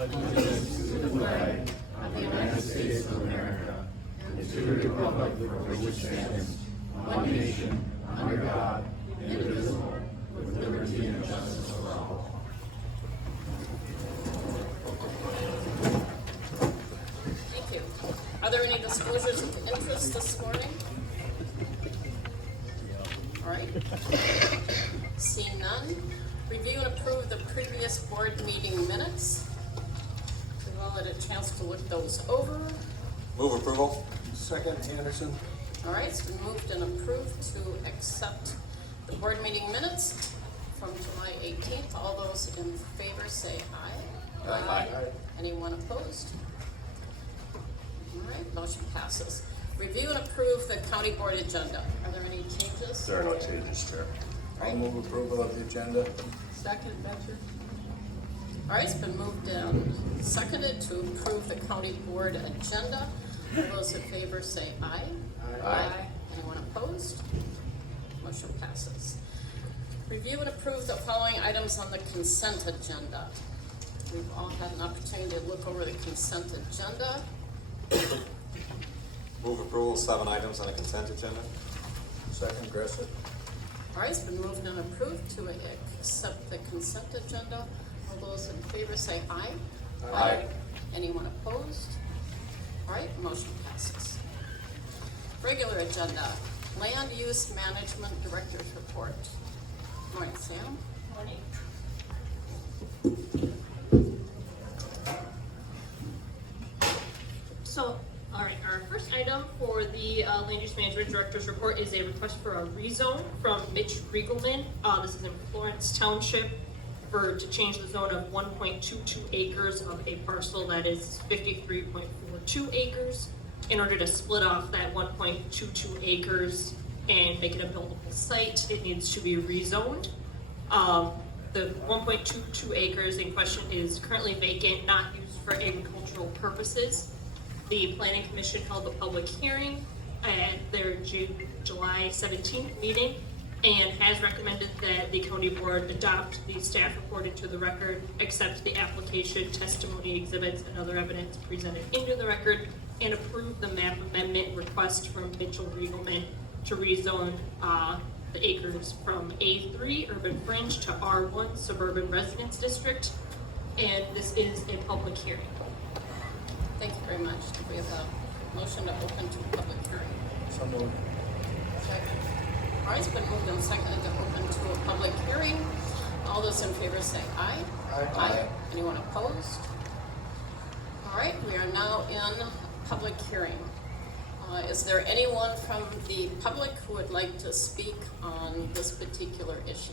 allegiance to the flag of the United States of America and to the republic for which it stands, one nation, under God, indivisible, with liberty and justice for all. Thank you. Are there any disclosures of interest this morning? All right. Seeing none, review and approve the previous board meeting minutes. We've all had a chance to look those over. Move approval. Second, Anderson. All right, it's been moved and approved to accept the board meeting minutes from July 18th. All those in favor say aye. Aye. Anyone opposed? All right, motion passes. Review and approve the county board agenda. Are there any changes? There are no changes, Chair. I'll move approval of the agenda. Second, Becher. All right, it's been moved and seconded to approve the county board agenda. All those in favor say aye. Aye. Anyone opposed? Motion passes. Review and approve the following items on the consent agenda. We've all had an opportunity to look over the consent agenda. Move approval of 7 items on the consent agenda. Second, Gressel. All right, it's been moved and approved to accept the consent agenda. All those in favor say aye. Aye. Anyone opposed? All right, motion passes. Regular agenda, Land Use Management Director's Report. Morning, Sam. Morning. So, all right, our first item for the Land Use Management Director's Report is a request for a rezone from Mitch Riegelman. This is in Florence Township to change the zone of 1.22 acres of a parcel that is 53.42 acres in order to split off that 1.22 acres and make it a buildable site. It needs to be rezoned. The 1.22 acres in question is currently vacant, not used for agricultural purposes. The Planning Commission held a public hearing at their July 17th meeting and has recommended that the county board adopt the staff report into the record, accept the application, testimony, exhibits, and other evidence presented into the record, and approve the map amendment request from Mitchell Riegelman to rezone the acres from A3 Urban Fringe to R1 Suburban Residence District. And this is a public hearing. Thank you very much. Do we have a motion to open to public hearing? So moved. Second. All right, it's been moved and seconded to open to a public hearing. All those in favor say aye. Aye. Anyone opposed? All right, we are now in public hearing. Is there anyone from the public who would like to speak on this particular issue?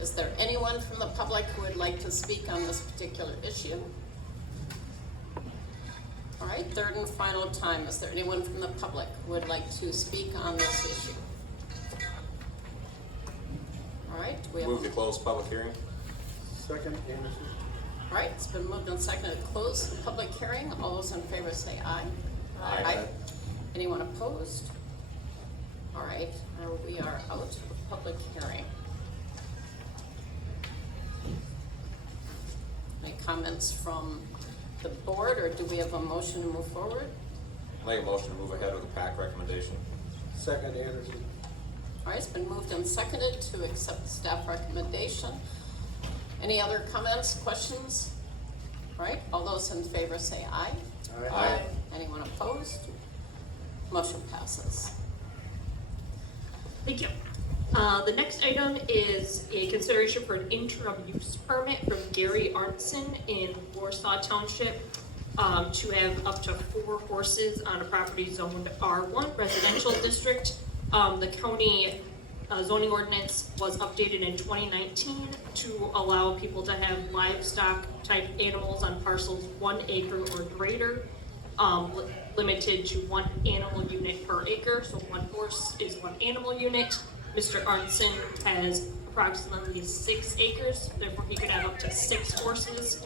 Is there anyone from the public who would like to speak on this particular issue? All right, third and final time. Is there anyone from the public who would like to speak on this issue? All right, do we have? Move to close public hearing. Second, Anderson. All right, it's been moved and seconded to close the public hearing. All those in favor say aye. Aye. Anyone opposed? All right, we are out of public hearing. Any comments from the board, or do we have a motion to move forward? Make a motion to move ahead with the PAC recommendation. Second, Anderson. All right, it's been moved and seconded to accept the staff recommendation. Any other comments, questions? All right, all those in favor say aye. Aye. Anyone opposed? Motion passes. Thank you. The next item is a consideration for an interim use permit from Gary Arnson in Warsaw Township to have up to 4 horses on a property zoned R1 residential district. The county zoning ordinance was updated in 2019 to allow people to have livestock type animals on parcels 1 acre or greater, limited to 1 animal unit per acre. So 1 horse is 1 animal unit. Mr. Arnson has approximately 6 acres, therefore he could have up to 6 horses.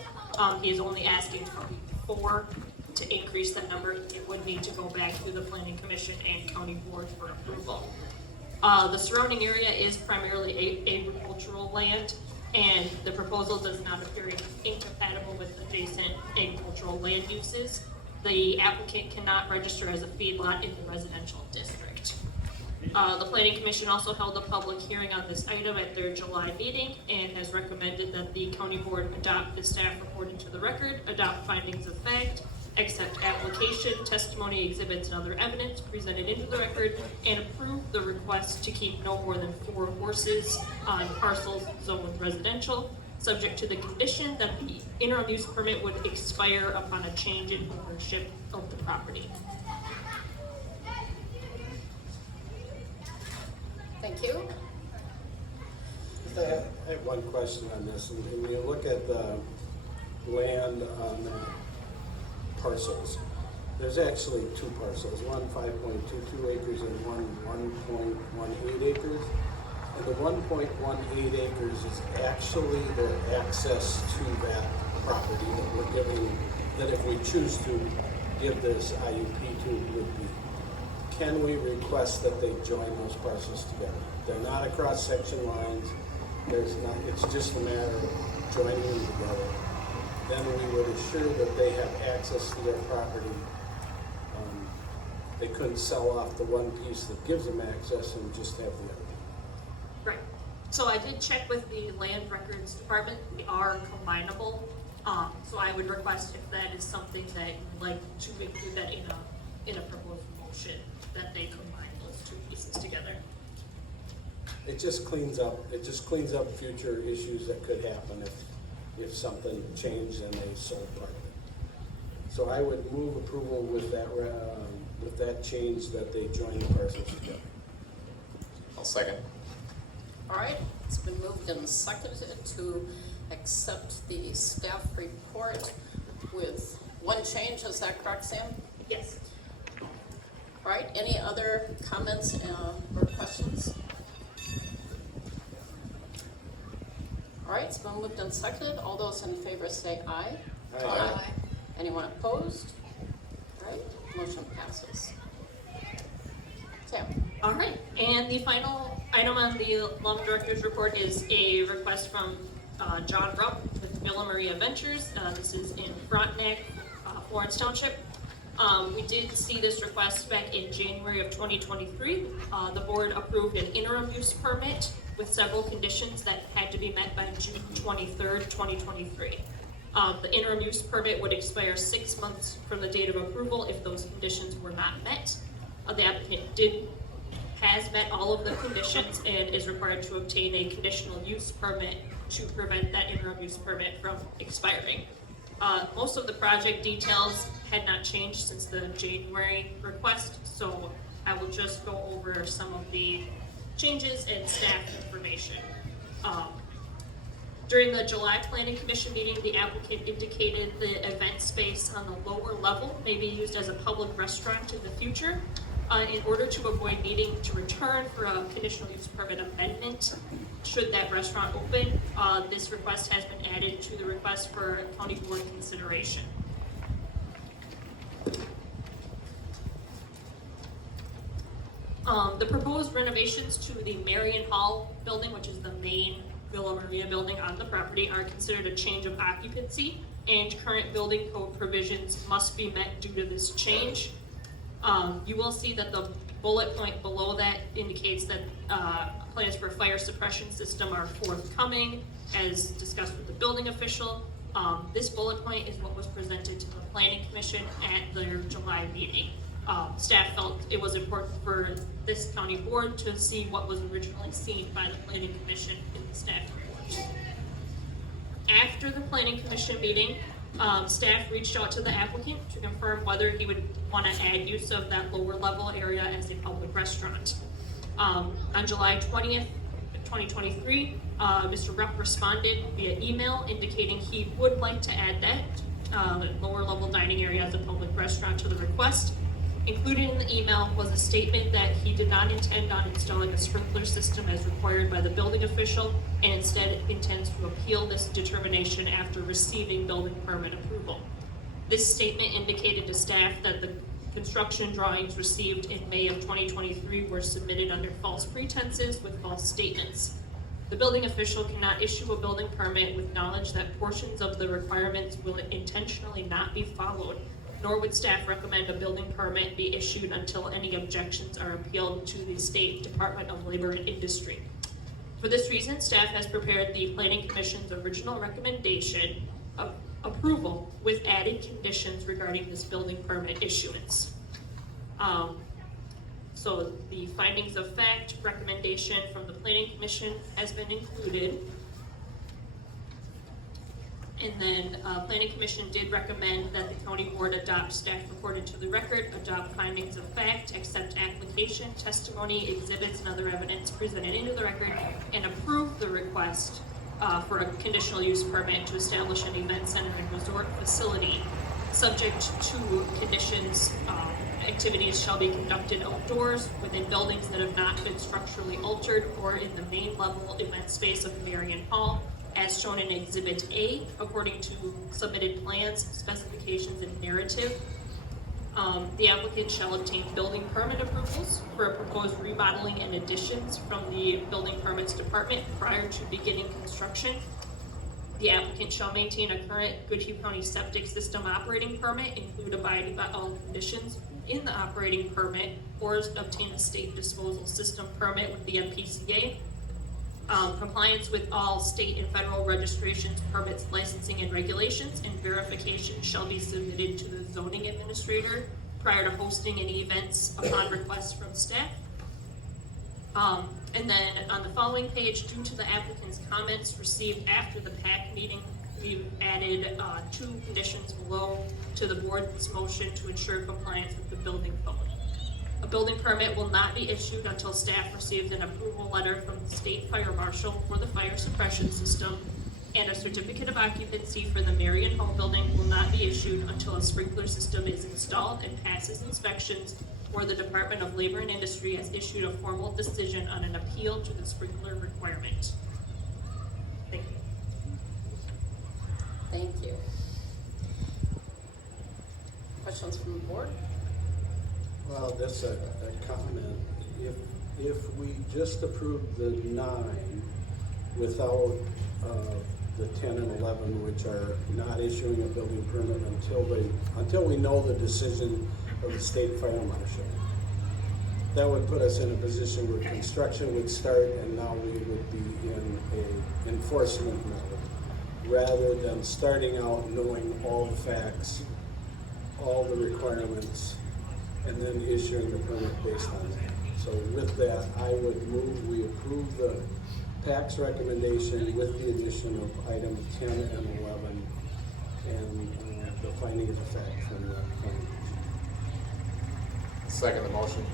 He is only asking for 4. To increase that number, it would need to go back to the Planning Commission and County Board for approval. The surrounding area is primarily agricultural land. and the proposal does not appear incompatible with adjacent agricultural land uses. The applicant cannot register as a feedlot in the residential district. The Planning Commission also held a public hearing on this item at their July meeting and has recommended that the county board adopt the staff report into the record, adopt findings of fact, accept application, testimony, exhibits, and other evidence presented into the record, and approve the request to keep no more than 4 horses on parcels zoned residential, subject to the condition that the interim use permit would expire upon a change in ownership of the property. Thank you. I have one question on this. When you look at the land on parcels, there's actually 2 parcels, one 5.22 acres and one 1.18 acres. And the 1.18 acres is actually the access to that property that we're giving, that if we choose to give this IUP to, would be. Can we request that they join those parcels together? They're not across section lines. There's not, it's just a matter of joining them together. Then we would assure that they have access to their property. They couldn't sell off the one piece that gives them access and just have the other. Right. So I did check with the land records department. They are combinable. So I would request if that is something that you'd like to include that in a proposed motion, that they combine those 2 pieces together. It just cleans up future issues that could happen if something changed and they sold part of it. So I would move approval with that change, that they join the parcels together. I'll second. All right, it's been moved and seconded to accept the staff report with one change. Is that correct, Sam? Yes. All right, any other comments or questions? All right, it's been moved and seconded. All those in favor say aye. Aye. Anyone opposed? All right, motion passes. Sam? All right, and the final item on the LUM Director's Report is a request from John Rupp with Villa Maria Ventures. This is in Frontenac, Florence Township. We did see this request back in January of 2023. The board approved an interim use permit with several conditions that had to be met by June 23rd, 2023. The interim use permit would expire 6 months from the date of approval if those conditions were not met. The applicant has met all of the conditions and is required to obtain a conditional use permit to prevent that interim use permit from expiring. Most of the project details had not changed since the January request, so I will just go over some of the changes and staff information. During the July Planning Commission meeting, the applicant indicated the event space on the lower level may be used as a public restaurant in the future. In order to avoid needing to return for a conditional use permit amendment, should that restaurant open, this request has been added to the request for county board consideration. The proposed renovations to the Marion Hall building, which is the main Villa Maria building on the property, are considered a change of occupancy, and current building code provisions must be met due to this change. You will see that the bullet point below that indicates that plans for a fire suppression system are forthcoming, as discussed with the building official. This bullet point is what was presented to the Planning Commission at their July meeting. Staff felt it was important for this county board to see what was originally seen by the Planning Commission in the staff report. After the Planning Commission meeting, staff reached out to the applicant to confirm whether he would want to add use of that lower level area as a public restaurant. On July 20th, 2023, Mr. Rupp responded via email indicating he would like to add that lower level dining area as a public restaurant to the request. Included in the email was a statement that he did not intend on installing a sprinkler system as required by the building official, and instead intends to appeal this determination after receiving building permit approval. This statement indicated to staff that the construction drawings received in May of 2023 were submitted under false pretenses with false statements. The building official cannot issue a building permit with knowledge that portions of the requirements will intentionally not be followed, nor would staff recommend a building permit be issued until any objections are appealed to the State Department of Labor and Industry. For this reason, staff has prepared the Planning Commission's original recommendation of approval with added conditions regarding this building permit issuance. So the findings of fact recommendation from the Planning Commission has been included. And then Planning Commission did recommend that the county board adopt staff report into the record, adopt findings of fact, accept application, testimony, exhibits, and other evidence presented into the record, and approve the request for a conditional use permit to establish an event center and resort facility, subject to conditions. Activities shall be conducted outdoors within buildings that have not been structurally altered or in the main level event space of Marion Hall, as shown in Exhibit A, according to submitted plans, specifications, and narrative. The applicant shall obtain building permit approvals for a proposed remodeling and additions from the Building Permits Department prior to beginning construction. The applicant shall maintain a current Goodhue County septic system operating permit, include abiding by all conditions in the operating permit, or obtain a state disposal system permit with the MPCA. Compliance with all state and federal registrations, permits, licensing, and regulations, and verification shall be submitted to the zoning administrator prior to hosting any events upon request from staff. And then on the following page, due to the applicant's comments received after the PAC meeting, we've added 2 conditions below to the board's motion to ensure compliance with the building code. A building permit will not be issued until staff receives an approval letter from the state fire marshal for the fire suppression system, and a certificate of occupancy for the Marion Home building will not be issued until a sprinkler system is installed and passes inspections, or the Department of Labor and Industry has issued a formal decision on an appeal to the sprinkler requirement. Thank you. Thank you. Questions from the board? Well, that's a comment. If we just approve the 9 without the 10 and 11, which are not issuing a building permit until we know the decision of the state fire marshal, that would put us in a position where construction would start and now we would be in a enforcement mode, rather than starting out knowing all the facts, all the requirements, and then issuing the permit based on that. So with that, I would move we approve the PAC's recommendation with the addition of items 10 and 11 and the findings of fact from the planning commission. Second the motion.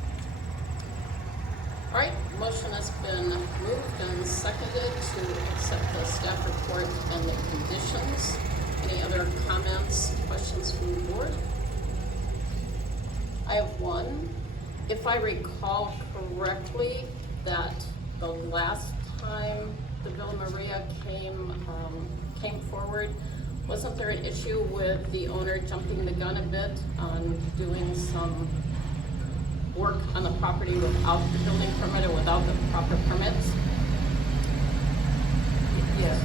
All right, motion has been moved and seconded to accept the staff report and the conditions. Any other comments, questions from the board? I have one. If I recall correctly, that the last time the Villa Maria came forward, wasn't there an issue with the owner jumping the gun a bit on doing some work on the property without the building permit or without the proper permits? Yes.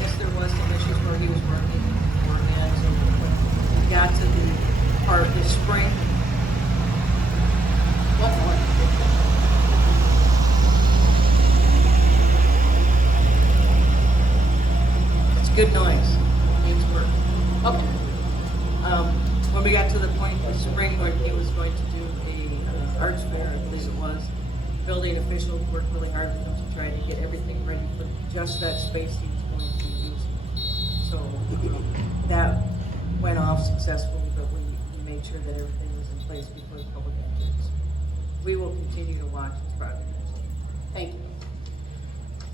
Yes, there was some issues where he was working beforehand, so when we got to the part of the spring. What one? It's good noise, it needs work. Okay, When we got to the point in the spring where he was going to do the arts fair, I believe it was, building officials worked really hard with him to try to get everything ready for just that space he was going to be using. So that went off successfully, but we made sure that everything was in place before the public entered. We will continue to watch this project. thank you.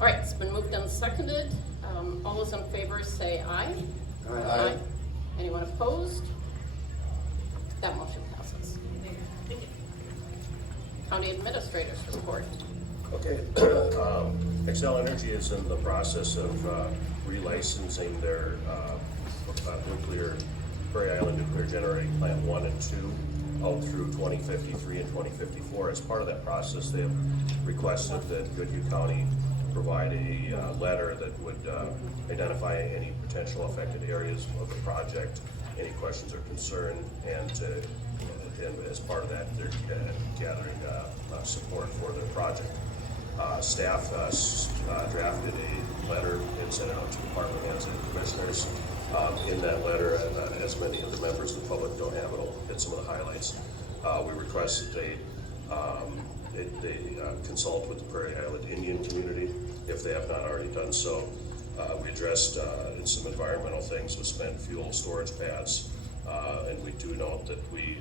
All right, it's been moved and seconded. All those in favor say aye. Aye. Anyone opposed? That motion passes. Thank you. County Administrator's report. Okay, Excel Energy is in the process of relicensing their nuclear, Prairie Island Nuclear Generating Plant 1 and 2. out through 2053 and 2054. As part of that process, they have requested that Goodhue County provide a letter that would identify any potential affected areas of the project, any questions or concern, and as part of that, they're gathering support for the project. Staff drafted a letter and sent it out to department heads and commissioners. In that letter, as many of the members of the public don't have it, I'll hit some of the highlights. We requested they consult with the Prairie Island Indian community if they have not already done so. We addressed some environmental things with spent fuel storage pads, and we do note that we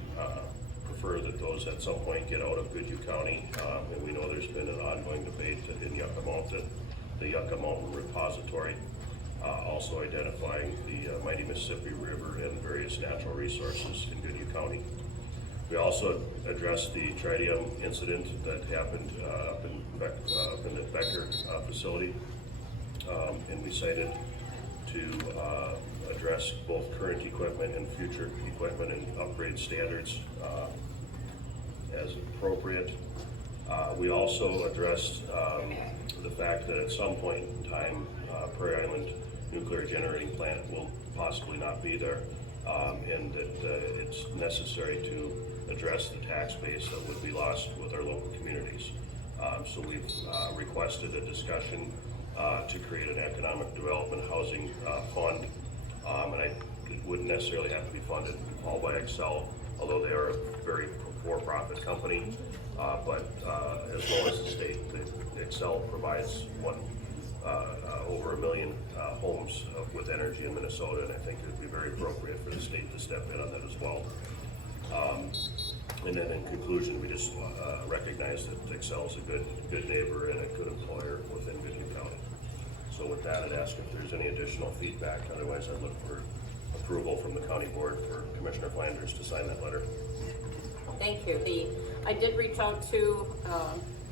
prefer that those at some point get out of Goodhue County, and we know there's been an ongoing debate in Yucca Mountain, the Yucca Mountain Repository, also identifying the mighty Mississippi River and various natural resources in Goodhue County. We also addressed the tritium incident that happened up in the Becker facility, and we cited to address both current equipment and future equipment and upgrade standards as appropriate. We also addressed the fact that at some point in time, Prairie Island nuclear generating plant will possibly not be there, and that it's necessary to address the tax base that would be lost with our local communities. So we've requested a discussion to create an economic development housing fund, and it wouldn't necessarily have to be funded all by Xcel, although they are a very for-profit company, but as well as the state, Xcel provides over 1 million homes with energy in Minnesota, and I think it would be very appropriate for the state to step in on that as well. And then in conclusion, we just recognize that Xcel is a good neighbor and a good employer within Goodhue County. So with that, I'd ask if there's any additional feedback. Otherwise, I'd look for approval from the county board for Commissioner Flanders to sign that letter. Thank you. I did reach out to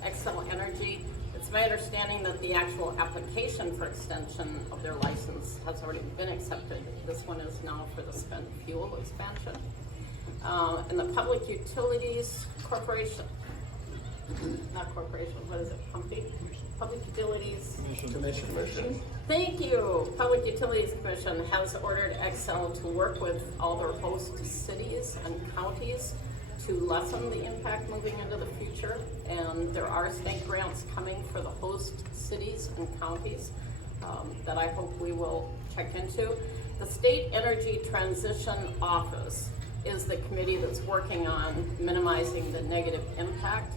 Xcel Energy. It's my understanding that the actual application for extension of their license has already been accepted. This one is now for the spent fuel expansion. And the Public Utilities Corporation, not corporation, what is it, Public Utilities Commission. Thank you. Public Utilities Commission has ordered Xcel to work with all their host cities and counties to lessen the impact moving into the future. And there are state grants coming for the host cities and counties that I hope we will check into. The State Energy Transition Office is the committee that's working on minimizing the negative impact.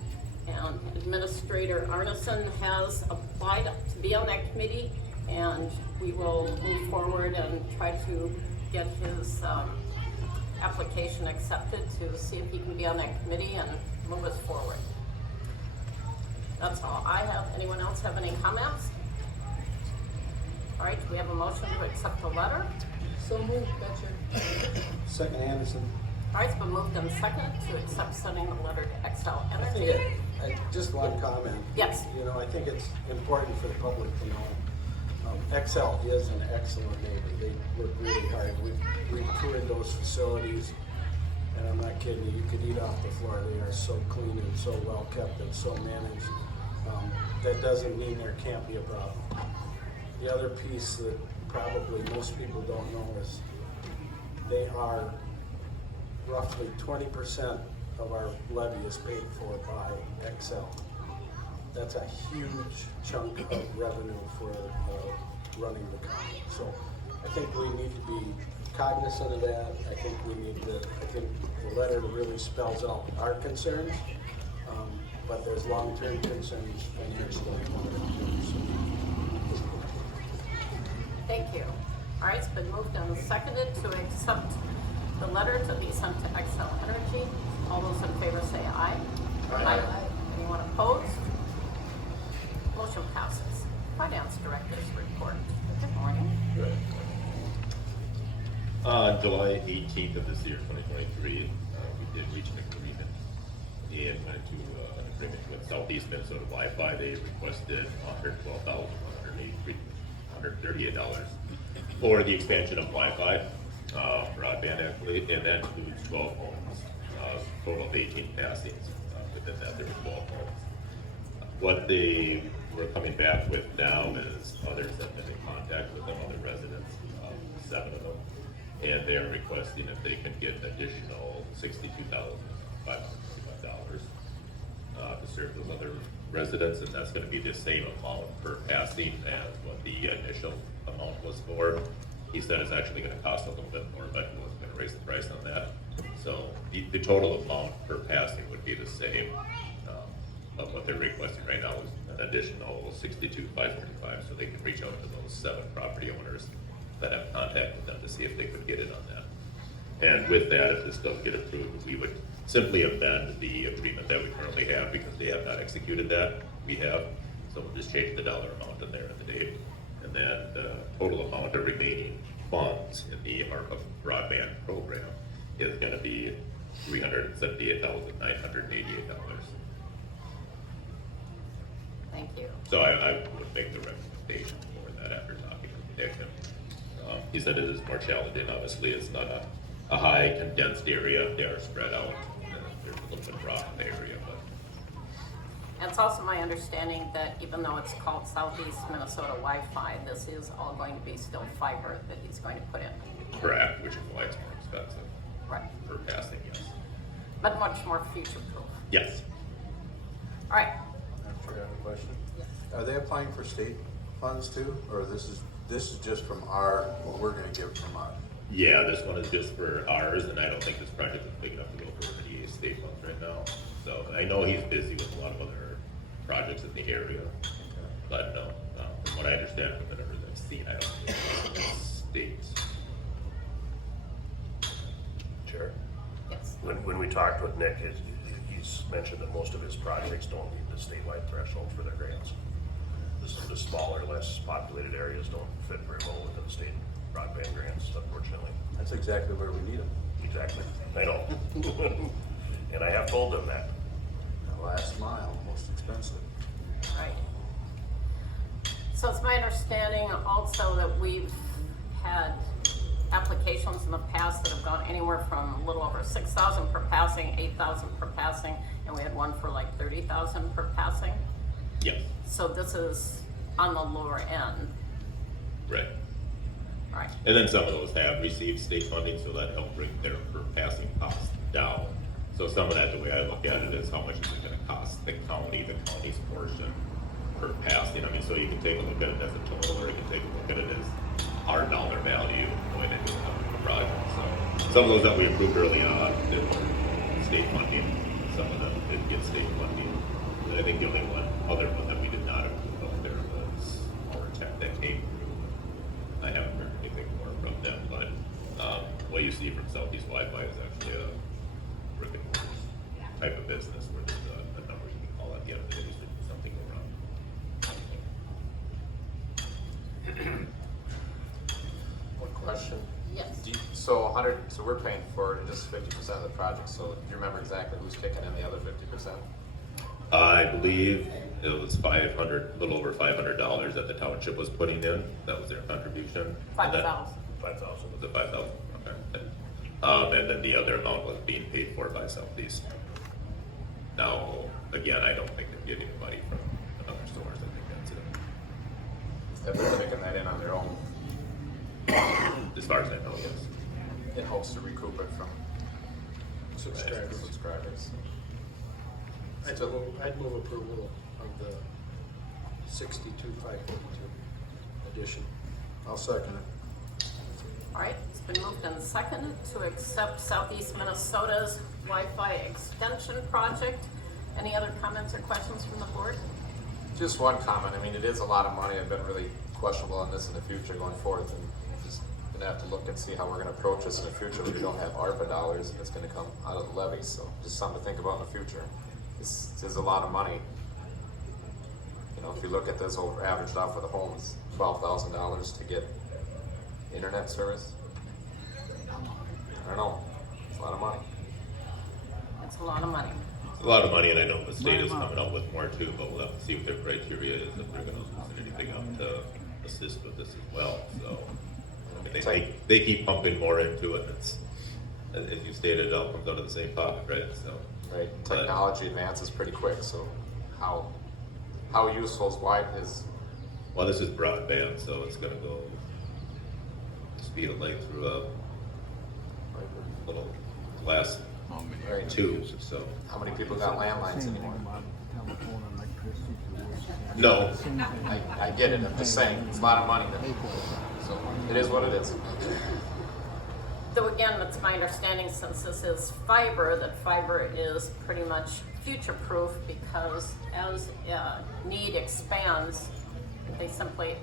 And Administrator Arneson has applied to be on that committee, and we will move forward and try to get his application accepted to see if he can be on that committee and move us forward. That's all I have. Anyone else have any comments? All right, do we have a motion to accept the letter? So moved, Betcher. Second, Anderson. All right, it's been moved and second to accept sending the letter to Xcel I think Energy. just one comment. Yes. You know, I think it's important for the public to know, Xcel is an excellent neighbor. They work really hard. We've toured those facilities, and I'm not kidding you, you could eat off the floor. They are so clean and so well kept and so managed. That doesn't mean there can't be a problem. The other piece that probably most people don't know is they are roughly 20% of our levy is paid for by Xcel. That's a huge chunk of revenue for running the county. So I think we need to be cognizant of that. I think the letter really spells out our concerns, but there's long-term concerns financially. Thank you. All right, it's been moved and seconded to accept the letter to be sent to Xcel Energy. All those in favor say aye. Aye. Anyone opposed? Motion passes. Finance Director's report. Good morning. July 18th of this year, 2023, we did reach an agreement and went to an agreement with Southeast Minnesota Wi-Fi. They requested $112,138 for the expansion of Wi-Fi broadband, actually, and that includes 12 homes total of 18 passings within that. There were 12 homes. What they were coming back with now is others have been in contact with them, other residents, 7 of them, and they're requesting if they can get an additional $62,525 to serve those other residents, and that's going to be the same amount per passing as what the initial amount was for. He said it's actually going to cost a little bit more, but he wasn't going to raise the price on that. So the total amount per passing would be the same. But what they're requesting right now is an additional $62,535, so they can reach out to those 7 property owners that have contact with them to see if they could get in on that. And with that, if this does get approved, we would simply amend the agreement that we currently have because they have not executed that. We have, so we'll just change the dollar amount in there and the date. And then the total amount of remaining funds in the ARPA broadband program is going to be $378,988. Thank you. So I would make the recommendation for that after talking to Nick. He said it is more challenging. Obviously, it's not a high condensed area. They are spread out. There's a little bit of rock in the area, but And it's also my understanding that even though it's called Southeast Minnesota Wi-Fi, this is all going to be still fiber that he's going to put in. correct, which is why it's more expensive Right. for passing, yes. But much more future-proof. Yes. All right. I'm sure I have a question. Yes. Are they applying for state funds too, or this is just from what we're gonna give from our? Yeah, this one is just for ours, and I don't think this project is big enough to go for any state funds right now. So I know he's busy with a lot of other projects in the area, but no, from what I understand from the numbers I've seen, I don't think it's states. Chair, Yes. When we talked with Nick, he's mentioned that most of his projects don't meet the statewide threshold for their grants. The smaller, less populated areas don't fit very well within the state broadband grants, unfortunately. That's exactly where we need them. Exactly, I know. And I have told them that. The last mile, most expensive. Right. So it's my understanding also that we've had applications in the past that have gone anywhere from a little over 6,000 per passing, 8,000 per passing, and we had one for like 30,000 per passing. Yes, So this is on the lower end, right. right? And then some of those have received state funding, so that helped bring their per passing costs down. So some of that, the way I look at it is how much is it gonna cost the county's portion per passing. I mean, so you can take a look at it as a total, or you can take a look at it as our dollar value going into the project. So some of those that we approved early on did state funding, some of them didn't get state funding. And I think the only other one that we did not approve of there was our tech that came through. I haven't heard anything more from them, but what you see from Southeast Wi-Fi is actually a brick and mortar type of business where there's a numbers you can call at the end of the day, so something go wrong. one question. Yes. So we're paying for just 50% of the project, so do you remember exactly who's kicking in the other 50%? I believe it was $500, a little over $500 that the township was putting in. That was their contribution. 5,000. 5,000. Was it 5,000? Okay. And then the other amount was being paid for by Southeast. Now, again, I don't think they're getting money from other stores. I think that's If they're taking that in on their own, it. As far as I know, yes. in hopes to recoup it from subscribers. I'd move approval of the 62,542 addition. I'll second it. All right, it's been moved and seconded to accept Southeast Minnesota's Wi-Fi extension project. Any other comments or questions from the board? Just one comment, I mean, it is a lot of money, I've been really questionable on this in the future going forward, and just gonna have to look and see how we're gonna approach this in the future. We don't have ARPA dollars, and it's gonna come out of the levies, so just something to think about in the future. This is a lot of money. You know, if you look at this over averaged out for the homes, $12,000 to get internet service. I don't know, it's a lot of money. That's a lot of money. It's a lot of money, and I know the state is coming out with more too, but we'll have to see what their criteria is, if they're gonna loosen anything up to assist with this as well, so. They keep pumping more into it, as you stated, it all comes out of the same pot, right? So, Right, But- technology advances pretty quick, so how useful is well, this is broadband, so it's gonna go speed of light through a little glass Right. tube, so. how many people got landlines anymore? No, I get it, I'm just saying, it's a lot of money, so it is what it is. Though again, it's my understanding, since this is fiber, that fiber is pretty much future-proof, because as need expands, they simply,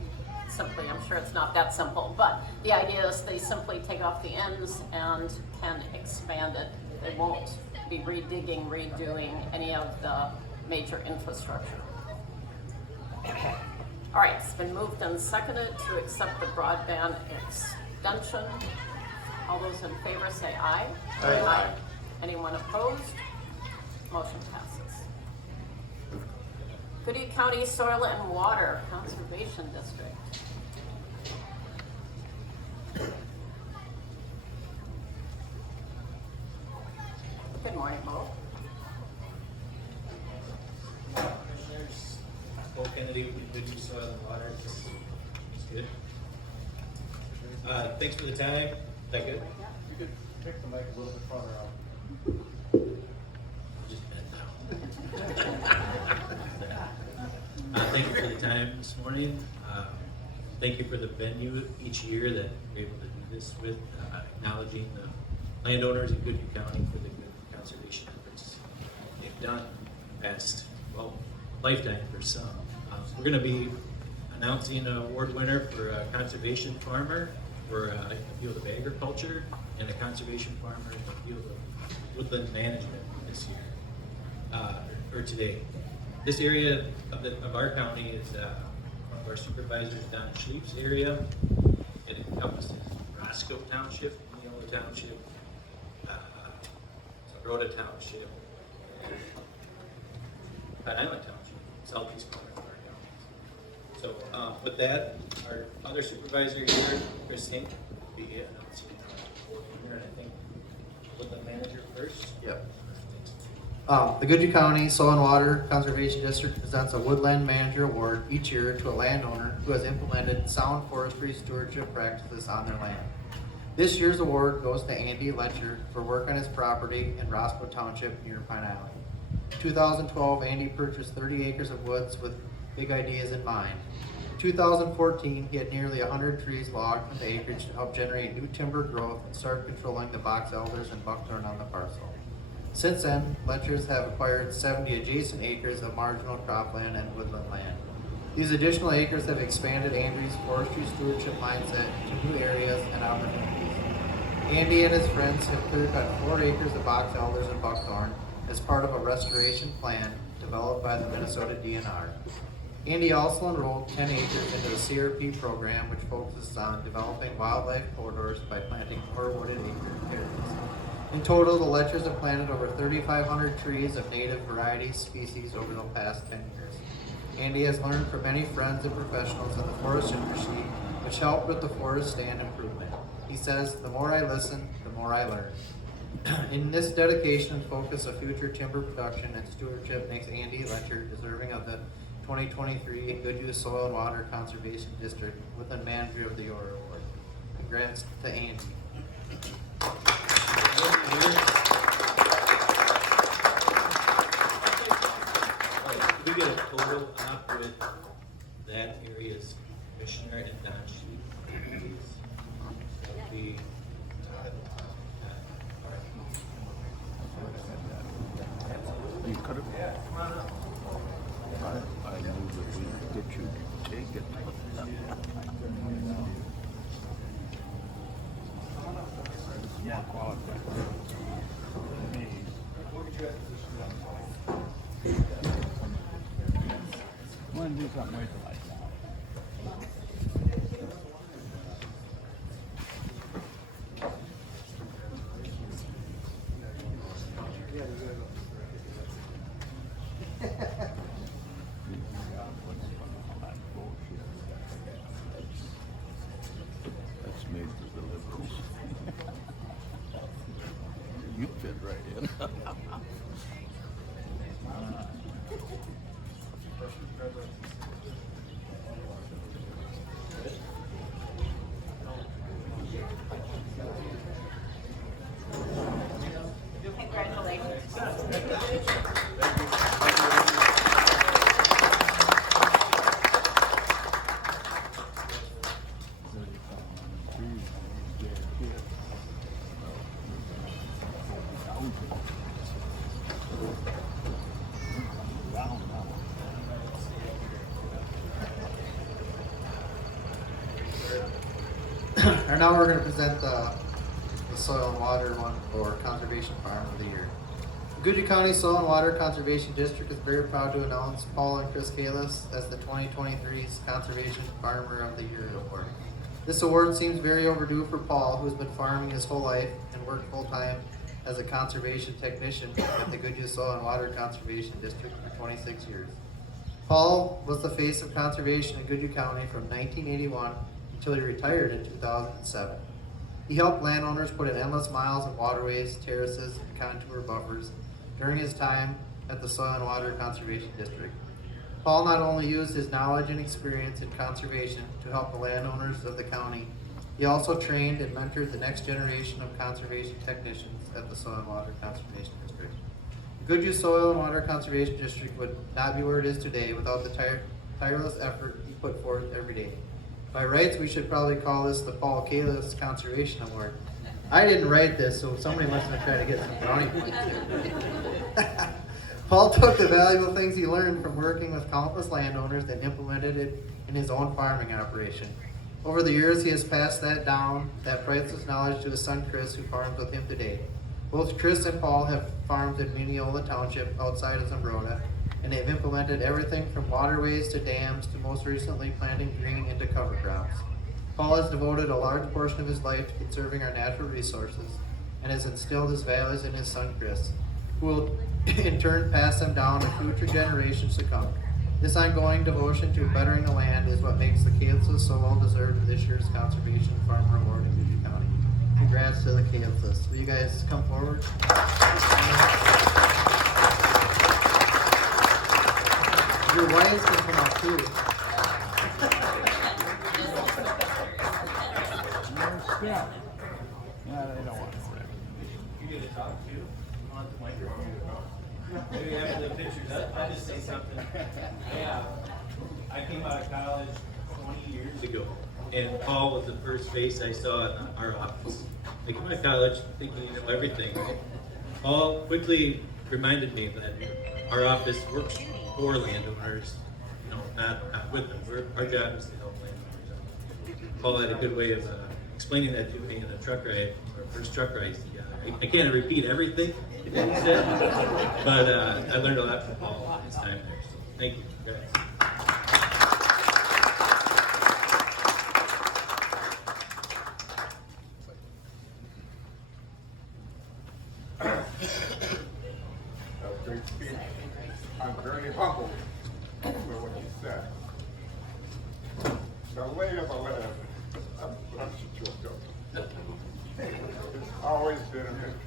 I'm sure it's not that simple, but the idea is they simply take off the ends and can expand it. They won't be redigging, redoing any of the major infrastructure. All right, it's been moved and seconded to accept the broadband extension. All those in favor say aye. Aye. Anyone opposed? Motion passes. Goodhue County Soil and Water Conservation District. Good morning, Bo. Commissioners, Bo Kennedy with Goodhue Soil and Water. It's good. Thanks for the time. Is that good? You could pick the mic a little bit farther out. Just bent now. Thank you for the time this morning. Thank you for the venue each year that we're able to do this with, acknowledging the landowners in Goodhue County for the good conservation efforts they've done in the past, well, lifetime for some. We're going to be announcing an award winner for a conservation farmer for the field of agriculture and a conservation farmer in the field of woodland management this year, or today. This area of our county is one of our supervisors, Don Schleep's area. It encompasses Roscoe Township, Neola Township, Rhoda Township, Pat Island Township, southeast corner of our county. So with that, our other supervisor here, Chris Hink, will be announcing our award winner, and I think woodland manager first. Yep. The Goodhue County Soil and Water Conservation District presents a Woodland Manager Award each year to a landowner who has implemented sound forestry stewardship practices on their land. This year's award goes to Andy Letcher for work on his property in Roscoe Township near Pine Island. In 2012, Andy purchased 30 acres of woods with big ideas in mind. In 2014, he had nearly 100 trees logged from the acreage to help generate new timber growth and start controlling the box elders and buckthorn on the parcel. Since then, Letchers have acquired 70 adjacent acres of marginal cropland and woodland land. These additional acres have expanded Andy's forestry stewardship mindset to new areas and opportunities. Andy and his friends have cleared cut 4 acres of box elders and buckthorn as part of a restoration plan developed by the Minnesota DNR. Andy also enrolled 10 acres into the CRP program, which focuses on developing wildlife corridors by planting more wooded acre areas. In total, the Letchers have planted over 3,500 trees of native variety species over the past 10 years. Andy has learned from many friends and professionals in the forest industry, which helped with the forest stand improvement. He says, "The more I listen, the more I learn." In this dedication and focus of future timber production and stewardship makes Andy Letcher deserving of the 2023 Goodhue Soil and Water Conservation District Woodland Manager of the Year Award. Congrats to Andy. Did we get a total up with that area's commissioner and Don Sheep? That would be. You could have. Yeah, come on up. I knew that we get you to take it. Yeah, qualified. Want to do something with it like that? That's made for the liberals. And now we're gonna present the soil and water one for Conservation Farm of the Year. The Goodhue County Soil and Water Conservation District is very proud to announce Paul and Chris Kalis as the 2023's Conservation Farmer of the Year award. This award seems very overdue for Paul, who's been farming his whole life and worked full-time as a conservation technician at the Goodhue Soil and Water Conservation District for 26 years. Paul was the face of conservation in Goodhue County from 1981 until he retired in 2007. He helped landowners put in endless miles of waterways, terraces, and contour buffers during his time at the Soil and Water Conservation District. Paul not only used his knowledge and experience in conservation to help the landowners of the county, he also trained and mentored the next generation of conservation technicians at the Soil and Water Conservation District. The Goodhue Soil and Water Conservation District would not be where it is today without the tireless effort he put forth every day. By rights, we should probably call this the Paul Kalis Conservation Award. I didn't write this, so somebody must have tried to get some brownie points here. Paul took the valuable things he learned from working with countless landowners and implemented it in his own farming operation. Over the years, he has passed that priceless knowledge to his son Chris, who farms with him today. Both Chris and Paul have farms in Mineola Township outside of Zumbrota, and they've implemented everything from waterways to dams to most recently planting green into cover crops. Paul has devoted a large portion of his life to conserving our natural resources and has instilled his values in his son Chris, who will in turn pass them down to future generations to come. This ongoing devotion to bettering the land is what makes the Kansas so well deserved for this year's Conservation Farmer Award in Goodhue County. Congrats to the Kansas. Will you guys come forward? Your wives can come up too. Yeah. Yeah, they don't want to. You need to talk too. On the microphone. Maybe after the pictures, I'll just say something. I came out of college 20 years ago, and Paul was the first face I saw in our office. I came out of college thinking you know everything, right? Paul quickly reminded me that our office works for landowners, you know, not with them. Our job is to help landowners. Paul had a good way of explaining that to me in a truck ride, our first truck ride together. I can't repeat everything that he said, but I learned a lot from Paul this time there. So thank you, guys. That was a great speech. I'm very humbled for what you said. The lay of the land, I'm just joking. It's always been a mission.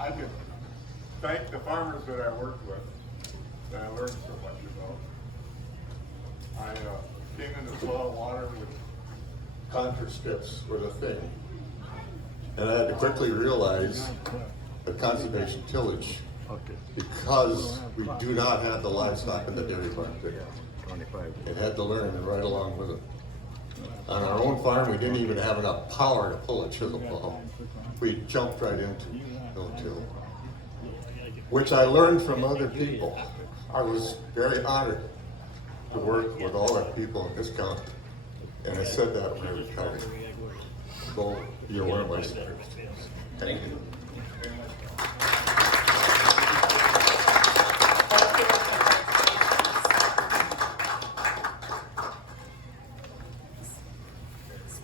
I can thank the farmers that I worked with, that I learned so much about. I came into soil and water with contour strips were the thing. And I had to quickly realize that conservation tillage, because we do not have the livestock in the dairy farm today, it had to learn and ride along with it. On our own farm, we didn't even have enough power to pull a chisel plow. We jumped right into no-till, which I learned from other people. I was very honored to work with all the people in this county, and I said that when I retired. So you're one of my stars. Thank you.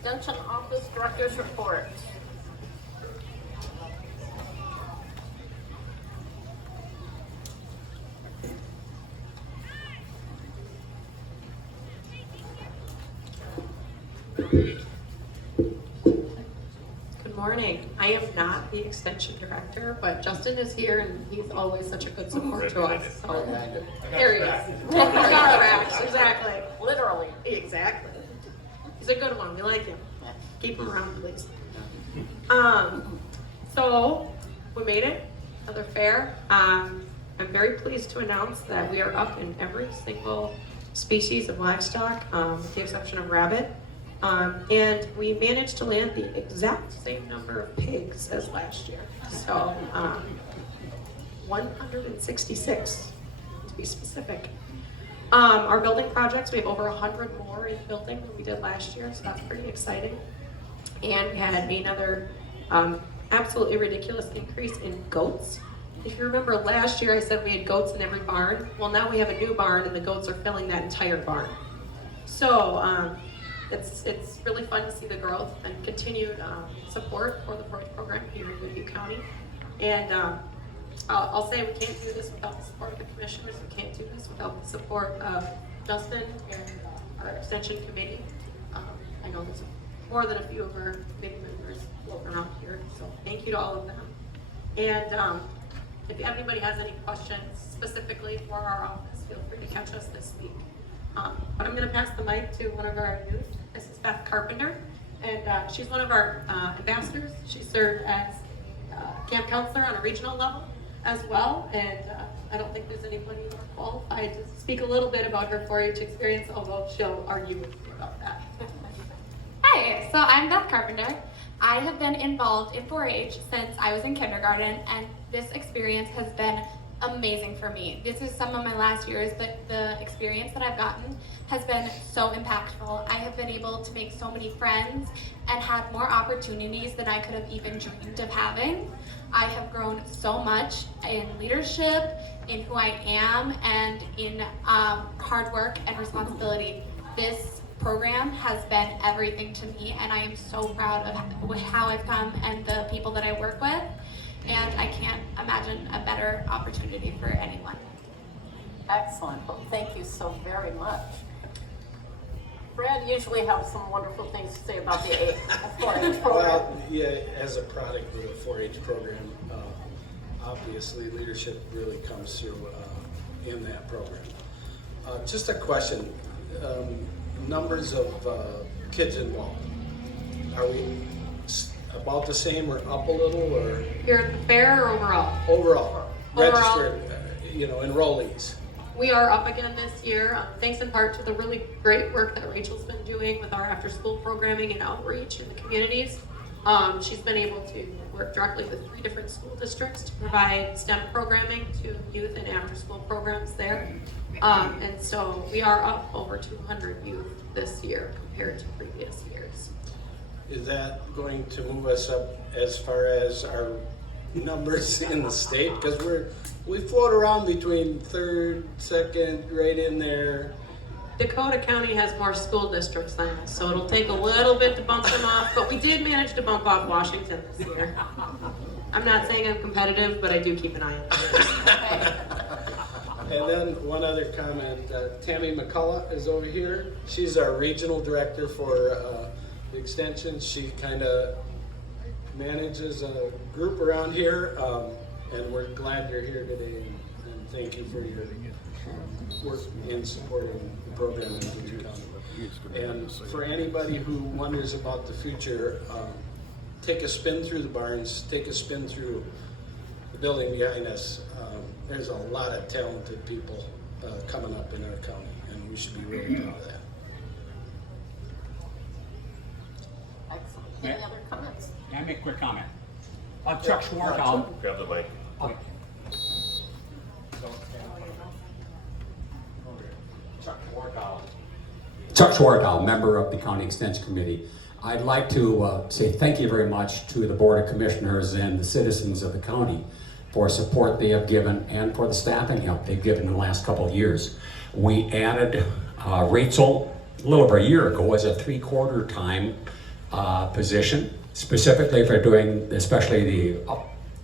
Extension Office Director's Report. Good morning. I am not the extension director, but Justin is here and he's always such a good support to us. So there he is. Correct, exactly. Literally. Exactly. He's a good one. We like him. Keep him around, please. So we made it. Another fair. I'm very pleased to announce that we are up in every single species of livestock, with the exception of rabbit. And we managed to land the exact same number of pigs as last year. So 166 to be specific. Our building projects, we have over 100 more in building than we did last year, so that's pretty exciting. And we had another absolutely ridiculous increase in goats. If you remember last year, I said we had goats in every barn. Well, now we have a new barn, and the goats are filling that entire barn. So it's really fun to see the growth and continued support for the 4-H program here in Goodhue County. And I'll say we can't do this without the support of the commissioners. We can't do this without the support of Justin and our extension committee. I know there's more than a few of our committee members floating around here, so thank you to all of them. And if anybody has any questions specifically for our office, feel free to catch us this week. But I'm going to pass the mic to one of our youth. This is Beth Carpenter, and she's one of our ambassadors. She served as camp counselor on a regional level as well, and I don't think there's anybody more qualified to speak a little bit about her 4-H experience, although she'll argue with me about that. Hi, so I'm Beth Carpenter. I have been involved in 4-H since I was in kindergarten, and this experience has been amazing for me. This is some of my last years, but the experience that I've gotten has been so impactful. I have been able to make so many friends and had more opportunities than I could have even dreamed of having. I have grown so much in leadership, in who I am, and in hard work and responsibility. This program has been everything to me, and I am so proud of how I've come and the people that I work with, and I can't imagine a better opportunity for anyone. Excellent. Well, thank you so very much. Brad usually has some wonderful things to say about the 4-H program. Well, yeah, as a product of the 4-H program, obviously leadership really comes through in that program. Just a question, numbers of kids involved, are we about the same or up a little, or? Here at the fair or overall? Overall, Overall. registered, enrollees. We are up again this year, thanks in part to the really great work that Rachel's been doing with our after-school programming and outreach in the communities. She's been able to work directly with 3 different school districts to provide STEM programming to youth and after-school programs there. And so we are up over 200 youth this year compared to previous years. Is that going to move us up as far as our numbers in the state? Because we float around between 3rd, 2nd, right in there. Dakota County has more school districts than us, so it'll take a little bit to bump them off, but we did manage to bump off Washington this year. I'm not saying I'm competitive, but I do keep an eye on it. And then one other comment, Tammy McCullough is over here. She's our regional director for the extension. She kind of manages a group around here, and we're glad you're here today, and thank you for your work in supporting the program in Goodhue County. And for anybody who wonders about the future, take a spin through the barns, take a spin through the building behind us. There's a lot of talented people coming up in our county, and we should be really proud of that. Excellent. Any other comments? Can I make a quick comment? Chuck Schwartz. Grab the mic. Okay. Chuck Schwartz, member of the County Extension Committee. I'd like to say thank you very much to the Board of Commissioners and the citizens of the county for support they have given and for the staffing help they've given in the last couple of years. We added Rachel a little over a year ago as a 3/4 time position, specifically for doing especially the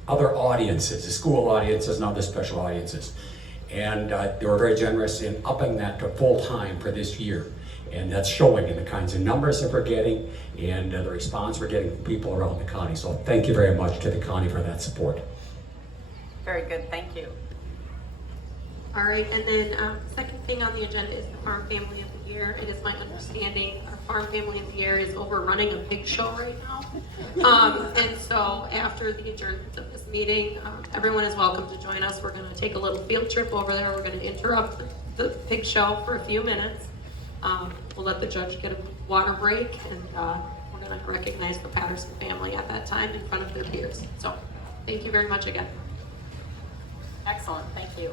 other audiences, the school audiences and other special audiences. And they were very generous in upping that to full-time for this year. And that's showing in the kinds of numbers that we're getting and the response we're getting from people around the county. So thank you very much to the county for that support. Very good, thank you. All right, and then second thing on the agenda is the Farm Family of the Year. It is my understanding our Farm Family of the Year is over running a pig show right now. And so after the adjournment of this meeting, everyone is welcome to join us. We're gonna take a little field trip over there. We're gonna interrupt the pig show for a few minutes. We'll let the judge get a water break, and we're gonna recognize the Patterson family at that time in front of their peers. So thank you very much again. Excellent, thank you.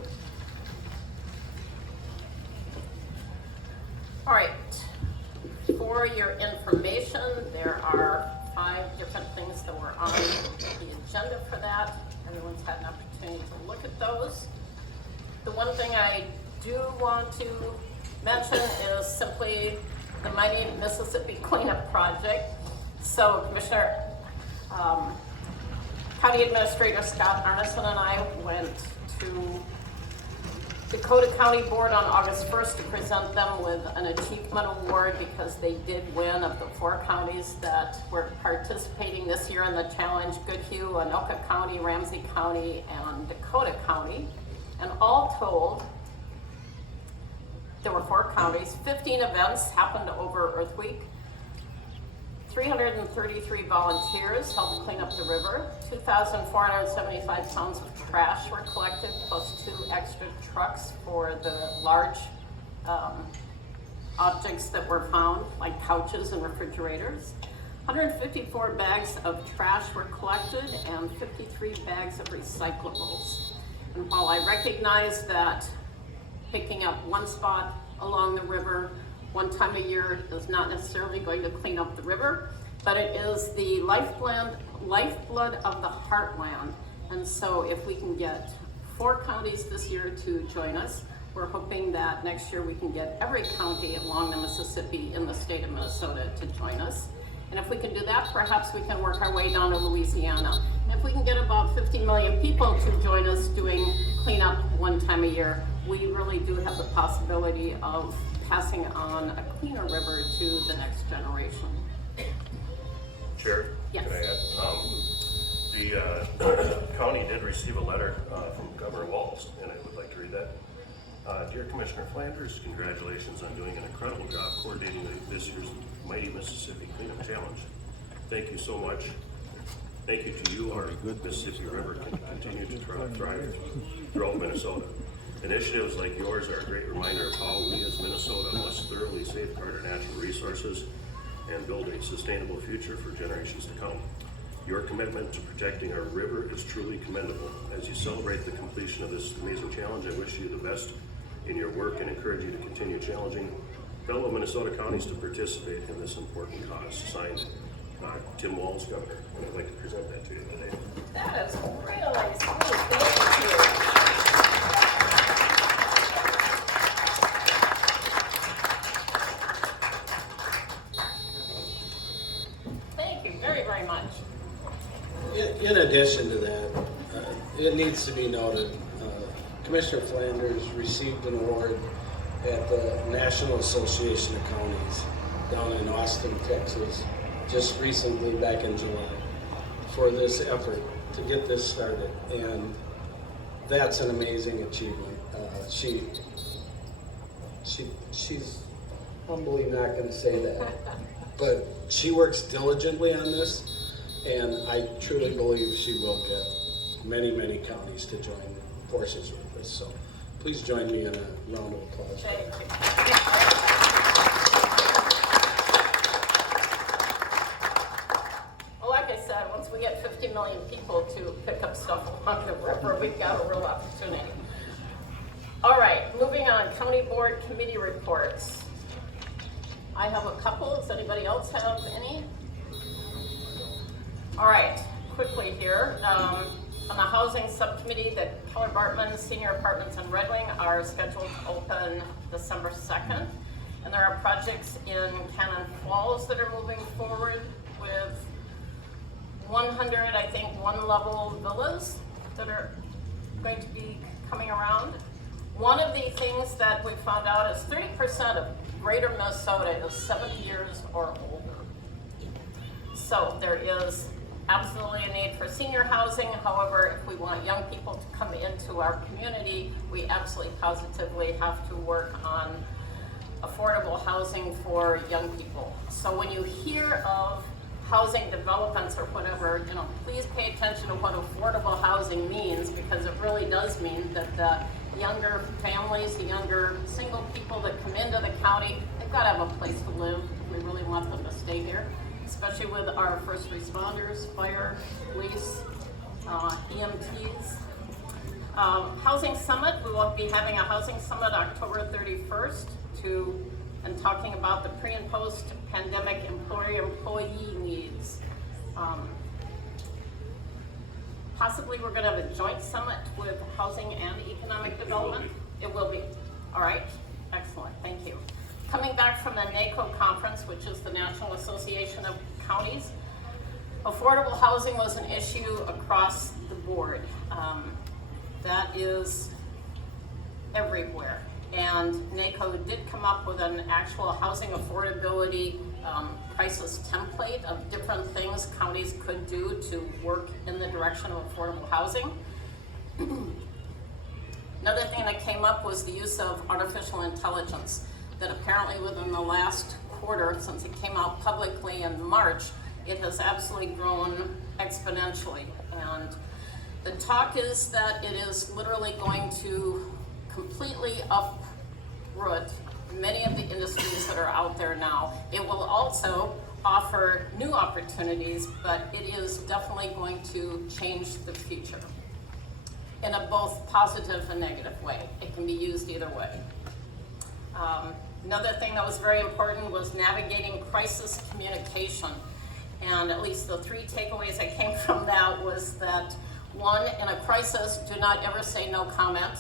All right, for your information, there are 5 different things that were on the agenda for that. Everyone's had an opportunity to look at those. The one thing I do want to mention is simply the mighty Mississippi Cleanup Project. So Commissioner, County Administrator Scott Arneson and I went to Dakota County Board on August 1st to present them with an achievement award because they did win of the 4 counties that were participating this year in the challenge: Goodhue, Anoka County, Ramsey County, and Dakota County. And all told, there were 4 counties, 15 events happened over Earth Week, 333 volunteers helped clean up the river, 2,475 pounds of trash were collected, plus 2 extra trucks for the large objects that were found, like couches and refrigerators. 154 bags of trash were collected and 53 bags of recyclables. And while I recognize that picking up one spot along the river one time a year is not necessarily going to clean up the river, but it is the lifeblood of the heartland. And so if we can get 4 counties this year to join us, we're hoping that next year we can get every county along the Mississippi in the state of Minnesota to join us. And if we can do that, perhaps we can work our way down to Louisiana. And if we can get about 50 million people to join us doing cleanup one time a year, we really do have the possibility of passing on a cleaner river to the next generation. Chair? Yes. Can I add? The county did receive a letter from Governor Walz, and I would like to read that. Dear Commissioner Flanders, congratulations on doing an incredible job coordinating this year's Mighty Mississippi Cleanup Challenge. Thank you so much. Thank you to you, our good Mississippi River can continue to thrive throughout Minnesota. Initiatives like yours are a great reminder of how we as Minnesota must thoroughly safeguard our natural resources and build a sustainable future for generations to come. Your commitment to protecting our river is truly commendable. As you celebrate the completion of this amazing challenge, I wish you the best in your work and encourage you to continue challenging fellow Minnesota counties to participate in this important cause. Signed, Tim Walz, Governor, and I'd like to present that to you today. That is really sweet. Thank you. Thank you very, very much. In addition to that, it needs to be noted, Commissioner Flanders received an award at the National Association of Counties down in Austin, Texas, just recently back in July, for this effort to get this started. And that's an amazing achievement. She's humbly not going to say that, but she works diligently on this, and I truly believe she will get many, many counties to join forces with this. So please join me in a round of applause. Thank you. Well, like I said, once we get 50 million people to pick up stuff along the river, we've got a real opportunity. All right, moving on, county board committee reports. I have a couple. Does anybody else have any? All right, quickly here. On the housing subcommittee, the Keller Bartman Senior Apartments in Red Wing are scheduled to open December 2nd. And there are projects in Cannon Falls that are moving forward with 100, I think, one-level villas that are going to be coming around. One of the things that we found out is 30% of greater Minnesota is 70 years or older. So there is absolutely a need for senior housing. However, if we want young people to come into our community, we absolutely positively have to work on affordable housing for young people. So when you hear of housing developments or whatever, please pay attention to what affordable housing means, because it really does mean that the younger families, the younger single people that come into the county, they've got to have a place to live. We really want them to stay here, especially with our first responders, fire, police, EMTs. Housing Summit, we will be having a Housing Summit October 31st to and talking about the pre and post pandemic employee needs. Possibly we're gonna have a joint summit with housing and economic development. It will be. All right, excellent, thank you. Coming back from the NACO conference, which is the National Association of Counties, affordable housing was an issue across the board. That is everywhere. And NACO did come up with an actual housing affordability crisis template of different things counties could do to work in the direction of affordable housing. Another thing that came up was the use of artificial intelligence, that apparently within the last quarter, since it came out publicly in March, it has absolutely grown exponentially. And the talk is that it is literally going to completely uproot many of the industries that are out there now. It will also offer new opportunities, but it is definitely going to change the future in a both positive and negative way. It can be used either way. Another thing that was very important was navigating crisis communication. And at least the 3 takeaways that came from that was that, 1, in a crisis, do not ever say no comment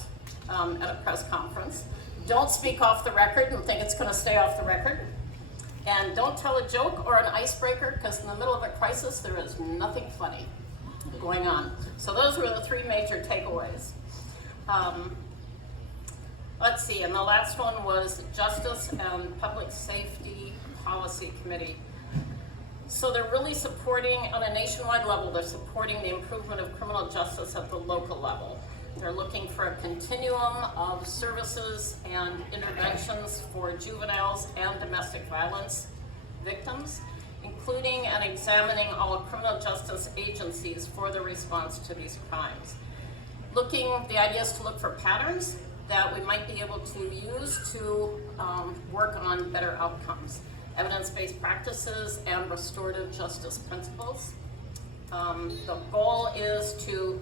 at a press conference. Don't speak off the record and think it's going to stay off the record. And don't tell a joke or an icebreaker, because in the middle of a crisis, there is nothing funny going on. So those were the 3 major takeaways. Let's see, and the last one was Justice and Public Safety Policy Committee. So they're really supporting, on a nationwide level, they're supporting the improvement of criminal justice at the local level. They're looking for a continuum of services and interventions for juveniles and domestic violence victims, including and examining all criminal justice agencies for the response to these crimes. The idea is to look for patterns that we might be able to use to work on better outcomes, evidence-based practices, and restorative justice principles. The goal is to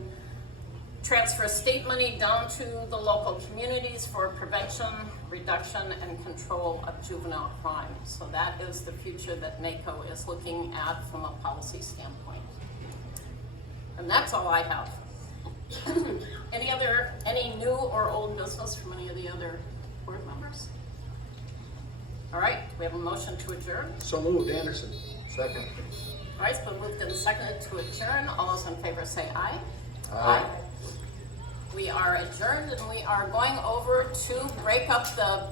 transfer state money down to the local communities for prevention, reduction, and control of juvenile crime. So that is the future that NACO is looking at from a policy standpoint. And that's all I have. Any new or old business from any of the other board members? All right, we have a motion to adjourn. So moved, Anderson. Second. All right, it's been moved and seconded to adjourn. All those in favor say aye. Aye. We are adjourned, and we are going over to break up the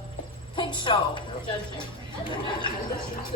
pig show judging.